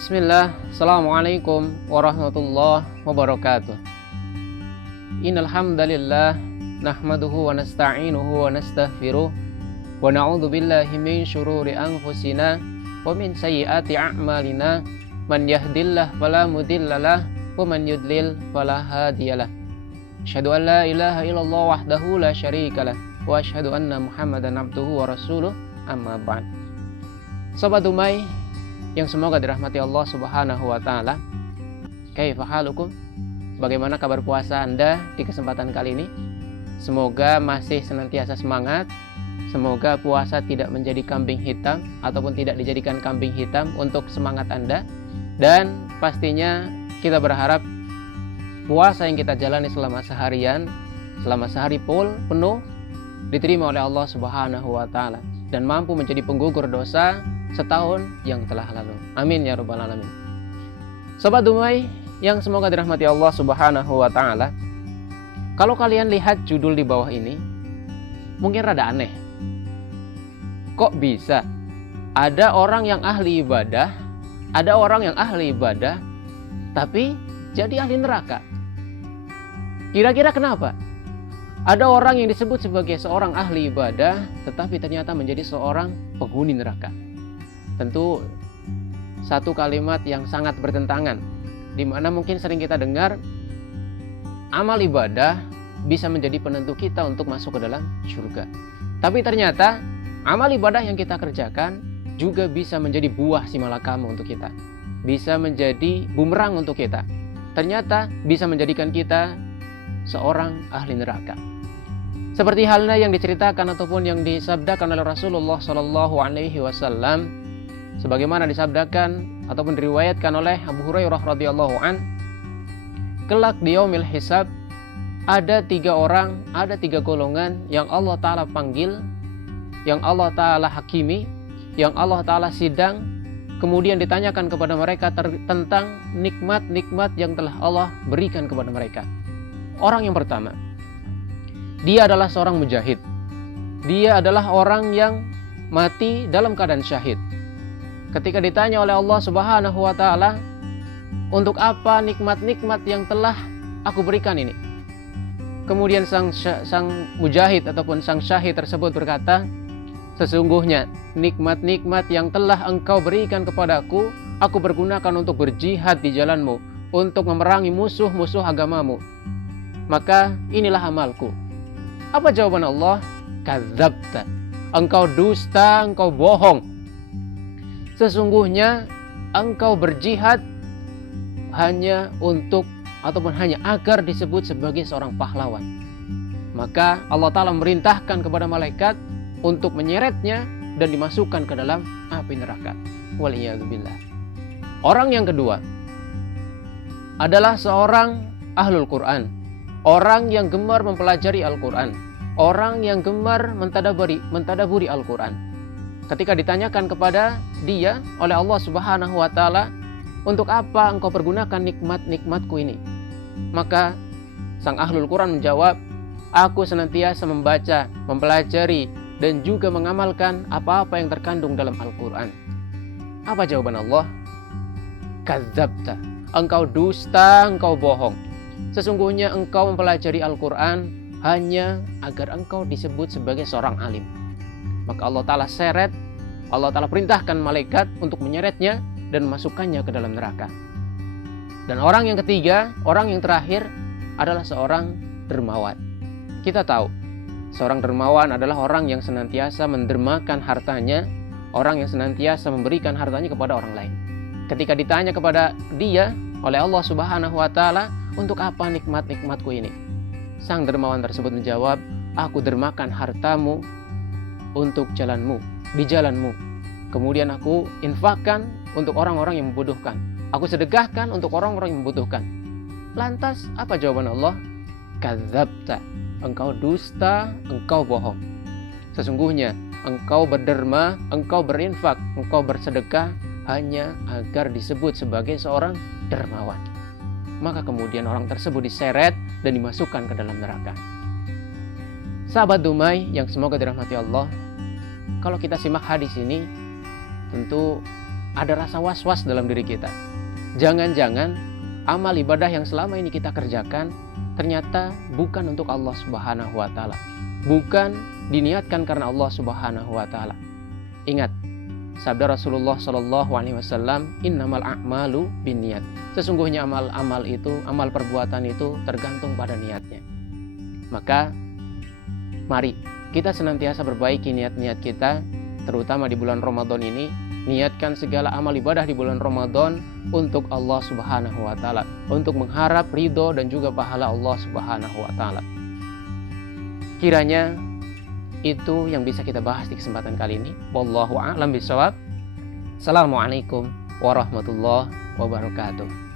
Bismillah, Assalamualaikum warahmatullahi wabarakatuh. Innal hamdalillah nahmaduhu wa nasta'inuhu wa nastaghfiruh wa na'udzu billahi min syururi anfusina wa min sayyiati a'malina. Man yahdihillahu fala mudhillalah wa man yudlil fala hadiyalah. Asyhadu an la ilaha illallah wahdahu la syarikalah wa asyhadu anna Muhammadan abduhu wa rasuluh, amma ba'd. Sobat Dumai yang semoga dirahmati Allah Subhanahu wa taala. Kaifa halukum? Bagaimana kabar puasa Anda di kesempatan kali ini? Semoga masih senantiasa semangat. Semoga puasa tidak menjadi kambing hitam ataupun tidak dijadikan kambing hitam untuk semangat Anda. Dan pastinya kita berharap puasa yang kita jalani selama seharian, selama sehari penuh diterima oleh Allah Subhanahu wa taala dan mampu menjadi penggugur dosa setahun yang telah lalu. Amin ya rabbal alamin. Sobat Dumai yang semoga dirahmati Allah Subhanahu wa taala. Kalau kalian lihat judul di bawah ini, mungkin rada aneh. Kok bisa ada orang yang ahli ibadah, ada orang yang ahli ibadah tapi jadi ahli neraka? Kira-kira kenapa? Ada orang yang disebut sebagai seorang ahli ibadah tetapi ternyata menjadi seorang penghuni neraka. Tentu satu kalimat yang sangat bertentangan, di mana mungkin sering kita dengar amal ibadah bisa menjadi penentu kita untuk masuk ke dalam surga. Tapi ternyata amal ibadah yang kita kerjakan juga bisa menjadi buah simalakama untuk kita, bisa menjadi bumerang untuk kita. Ternyata bisa menjadikan kita seorang ahli neraka. Seperti halnya yang diceritakan ataupun yang disabdakan oleh Rasulullah SAW. Sebagaimana disabdakan ataupun diriwayatkan oleh Abu Hurairah radhiyallahu an, kelak di yaumil hisab ada 3 orang, ada 3 golongan yang Allah Ta'ala panggil, yang Allah Ta'ala hakimi, yang Allah Ta'ala sidang, kemudian ditanyakan kepada mereka tentang nikmat-nikmat yang telah Allah berikan kepada mereka. Orang yang pertama, dia adalah seorang mujahid. Dia adalah orang yang mati dalam keadaan syahid. Ketika ditanya oleh Allah Subhanahu wa taala, untuk apa nikmat-nikmat yang telah aku berikan ini? Kemudian sang mujahid ataupun sang syahid tersebut berkata, sesungguhnya nikmat-nikmat yang telah engkau berikan kepadaku, aku pergunakan untuk berjihad di jalanmu, untuk memerangi musuh-musuh agamamu. Maka inilah amalku. Apa jawaban Allah? Kadzabta. Engkau dusta, engkau bohong. Sesungguhnya engkau berjihad hanya untuk ataupun hanya agar disebut sebagai seorang pahlawan. Maka Allah Ta'ala memerintahkan kepada malaikat untuk menyeretnya dan dimasukkan ke dalam api neraka. Waliyadzubillah. Orang yang kedua adalah seorang ahlul Quran. Orang yang gemar mempelajari Al-Quran. Orang yang gemar mentadaburi Al-Quran. Ketika ditanyakan kepada dia oleh Allah Subhanahu wa taala, untuk apa engkau pergunakan nikmat-nikmatku ini? Maka sang ahlul Quran menjawab, aku senantiasa membaca, mempelajari dan juga mengamalkan apa-apa yang terkandung dalam Al-Quran. Apa jawaban Allah? Kadzabta. Engkau dusta, engkau bohong. Sesungguhnya engkau mempelajari Al-Quran hanya agar engkau disebut sebagai seorang alim. Maka Allah Ta'ala seret, Allah Ta'ala perintahkan malaikat untuk menyeretnya dan memasukkannya ke dalam neraka. Dan orang yang ketiga, orang yang terakhir adalah seorang dermawan. Kita tahu, seorang dermawan adalah orang yang senantiasa mendermakan hartanya, orang yang senantiasa memberikan hartanya kepada orang lain. Ketika ditanya kepada dia oleh Allah Subhanahu wa taala, untuk apa nikmat-nikmatku ini? Sang dermawan tersebut menjawab, aku dermakan hartamu untuk jalanmu, di jalanmu. Kemudian aku infakkan untuk orang-orang yang membutuhkan. Aku sedekahkan untuk orang-orang yang membutuhkan. Lantas apa jawaban Allah? Kadzabta. Engkau dusta, engkau bohong. Sesungguhnya engkau berderma, engkau berinfak, engkau bersedekah hanya agar disebut sebagai seorang dermawan. Maka kemudian orang tersebut diseret dan dimasukkan ke dalam neraka. Sahabat Dumai yang semoga dirahmati Allah, kalau kita simak hadis ini, tentu ada rasa was-was dalam diri kita. Jangan-jangan amal ibadah yang selama ini kita kerjakan ternyata bukan untuk Allah Subhanahu wa taala. Bukan diniatkan karena Allah Subhanahu wa taala. Ingat sabda Rasulullah sallallahu alaihi wasallam, "Innamal a'malu binniyat." Sesungguhnya amal itu, amal perbuatan itu tergantung pada niatnya. Maka mari kita senantiasa perbaiki niat-niat kita, terutama di bulan Ramadan ini. Niatkan segala amal ibadah di bulan Ramadan untuk Allah Subhanahu wa taala, untuk mengharap ridho dan juga pahala Allah Subhanahu wa taala. Kiranya itu yang bisa kita bahas di kesempatan kali ini. Wallahu a'lam bishawab. Assalamualaikum warahmatullahi wabarakatuh.